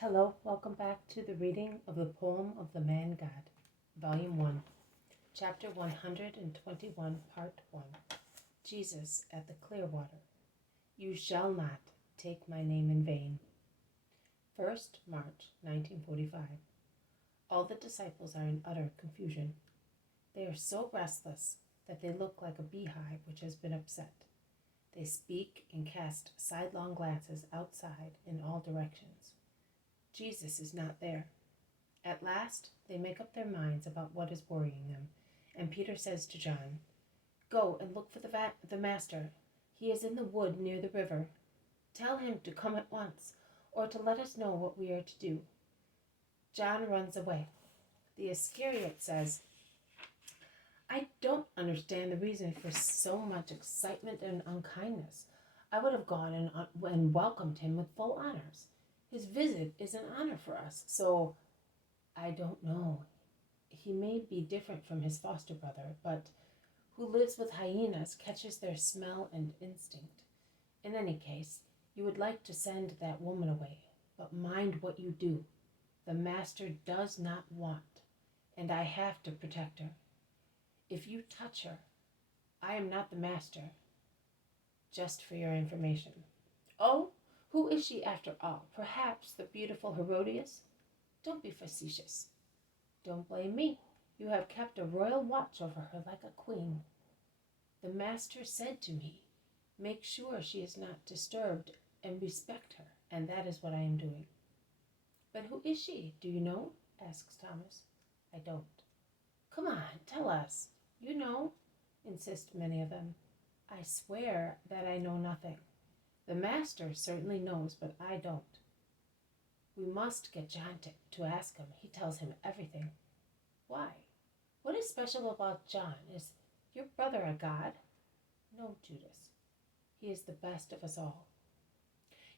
Hello, welcome back to the reading of the poem of the Man God, Volume 1, Chapter 121, Part 1. Jesus at the Clearwater. You shall not take my name in vain. 1st March 1945. All the disciples are in utter confusion. They are so restless that they look like a beehive which has been upset. They speak and cast sidelong glances outside in all directions. Jesus is not there. At last, they make up their minds about what is worrying them, and Peter says to John, "Go and look for the Master. He is in the wood near the river. Tell him to come at once, or to let us know what we are to do." John runs away. The Iscariot says, "I don't understand the reason for so much excitement and unkindness. I would have gone and welcomed him with full honors. His visit is an honor for us, so I don't know. He may be different from his foster brother, but who lives with hyenas catches their smell and instinct. In any case, you would like to send that woman away, but mind what you do. The Master does not want, and I have to protect her. If you touch her, I am not the Master, just for your information." "Oh, who is she after all? Perhaps the beautiful Herodias?" "Don't be facetious." "Don't blame me. You have kept a royal watch over her like a queen." "The Master said to me, 'Make sure she is not disturbed and respect her,' and that is what I am doing." "But who is she? Do you know?" asks Thomas. "I don't." "Come on, tell us. You know," insist many of them. "I swear that I know nothing. The Master certainly knows, but I don't." "We must get John to ask him. He tells him everything." "Why? What is special about John? Is your brother a god?" "No, Judas. He is the best of us all."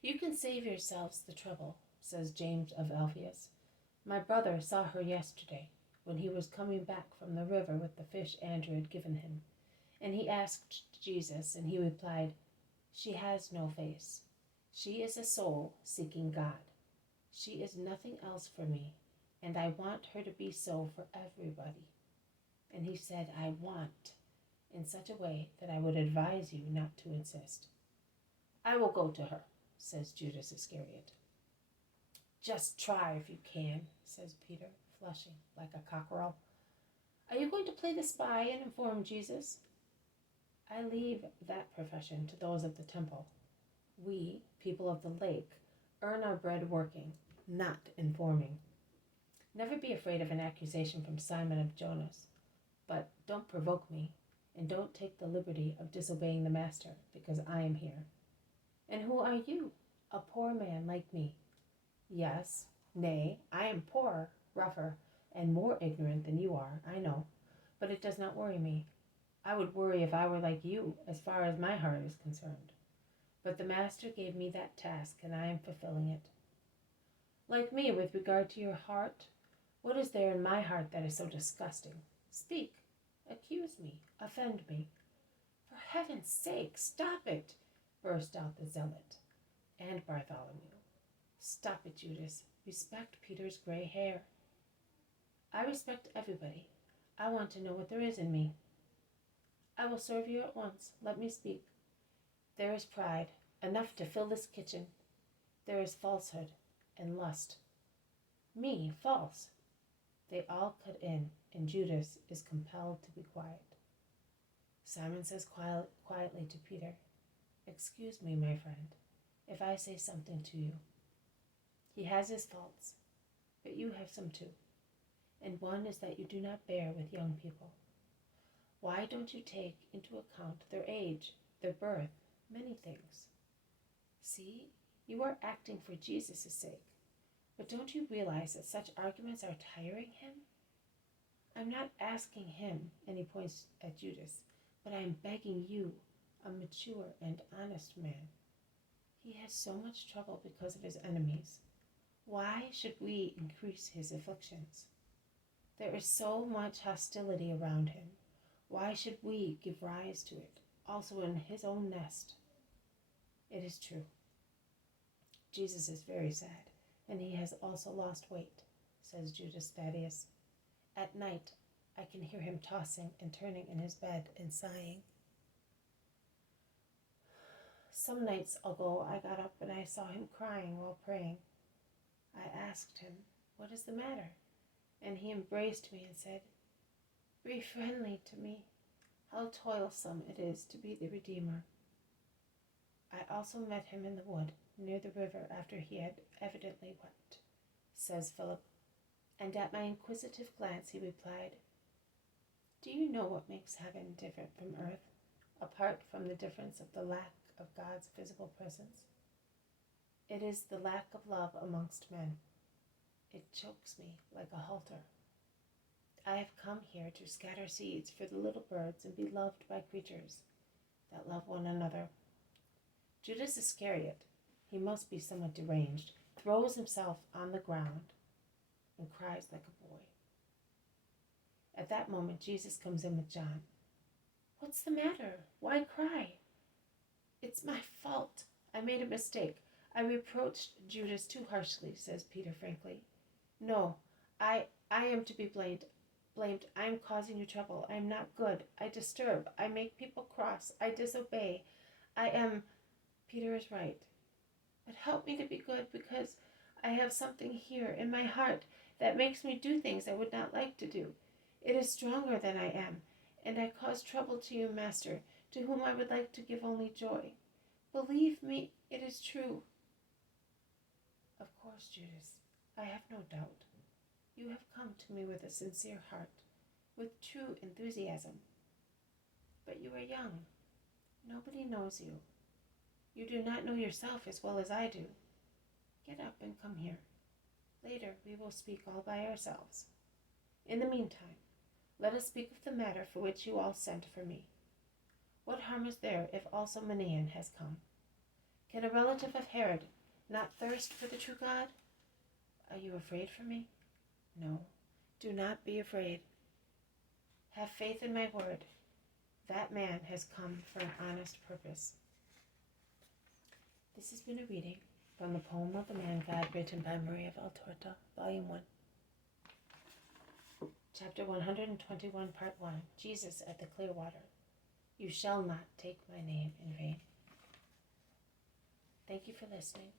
"You can save yourselves the trouble," says James of Alphaeus. "My brother saw her yesterday when he was coming back from the river with the fish Andrew had given him. And he asked Jesus, and he replied, 'She has no face. She is a soul seeking God. She is nothing else for me, and I want her to be so for everybody.' And he said, 'I want,' in such a way that I would advise you not to insist." "I will go to her," says Judas Iscariot. "Just try if you can," says Peter, flushing like a cockerel. "Are you going to play the spy and inform Jesus?" "I leave that profession to those of the temple. We, people of the lake, earn our bread working, not informing. Never be afraid of an accusation from Simon of Jonas, but don't provoke me, and don't take the liberty of disobeying the Master, because I am here." "And who are you?" "A poor man like me." "Yes, nay, I am poorer, rougher, and more ignorant than you are, I know, but it does not worry me. I would worry if I were like you, as far as my heart is concerned. But the Master gave me that task, and I am fulfilling it." "Like me with regard to your heart? What is there in my heart that is so disgusting? Speak, accuse me, offend me." "For heaven's sake, stop it!" burst out the zealot and Bartholomew. "Stop it, Judas. Respect Peter's gray hair." "I respect everybody. I want to know what there is in me." "I will serve you at once. Let me speak. There is pride, enough to fill this kitchen. There is falsehood and lust." "Me, false?" They all cut in, and Judas is compelled to be quiet. Simon says quietly to Peter, "Excuse me, my friend, if I say something to you. He has his faults, but you have some too, and one is that you do not bear with young people. Why don't you take into account their age, their birth, many things? See, you are acting for Jesus' sake, but don't you realize that such arguments are tiring him? I'm not asking him," and he points at Judas, "but I am begging you, a mature and honest man. He has so much trouble because of his enemies. Why should we increase his afflictions? There is so much hostility around him. Why should we give rise to it, also in his own nest?" It is true. Jesus is very sad, and he has also lost weight, says Judas Thaddeus. At night, I can hear him tossing and turning in his bed and sighing. Some nights ago I got up and I saw him crying while praying. I asked him, "What is the matter?" And he embraced me and said, "Be friendly to me. How toilsome it is to be the Redeemer." I also met him in the wood near the river after he had evidently wept, says Philip, and at my inquisitive glance he replied, "Do you know what makes heaven different from earth, apart from the difference of the lack of God's physical presence? It is the lack of love amongst men. It chokes me like a halter. I have come here to scatter seeds for the little birds and be loved by creatures that love one another." Judas Iscariot, he must be somewhat deranged, throws himself on the ground and cries like a boy. At that moment, Jesus comes in with John. "What's the matter? Why cry?" "It's my fault. I made a mistake. I reproached Judas too harshly," says Peter frankly. "No, I am to be blamed. I am causing you trouble. I am not good. I disturb. I make people cross. I disobey. I am..." Peter is right. "But help me to be good, because I have something here in my heart that makes me do things I would not like to do. It is stronger than I am, and I cause trouble to you, Master, to whom I would like to give only joy. Believe me, it is true." "Of course, Judas, I have no doubt. You have come to me with a sincere heart, with true enthusiasm. But you are young. Nobody knows you. You do not know yourself as well as I do. Get up and come here. Later we will speak all by ourselves. In the meantime, let us speak of the matter for which you all sent for me. What harm is there if also Manaen has come? Can a relative of Herod not thirst for the true God? Are you afraid for me? No, do not be afraid. Have faith in my word. That man has come for an honest purpose." This has been a reading from the poem of the Man God, written by Maria Valtorta, Volume 1. Chapter 121, Part 1, Jesus at the Clear Water. You shall not take my name in vain. Thank you for listening.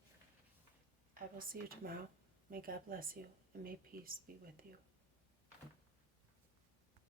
I will see you tomorrow. May God bless you, and may peace be with you.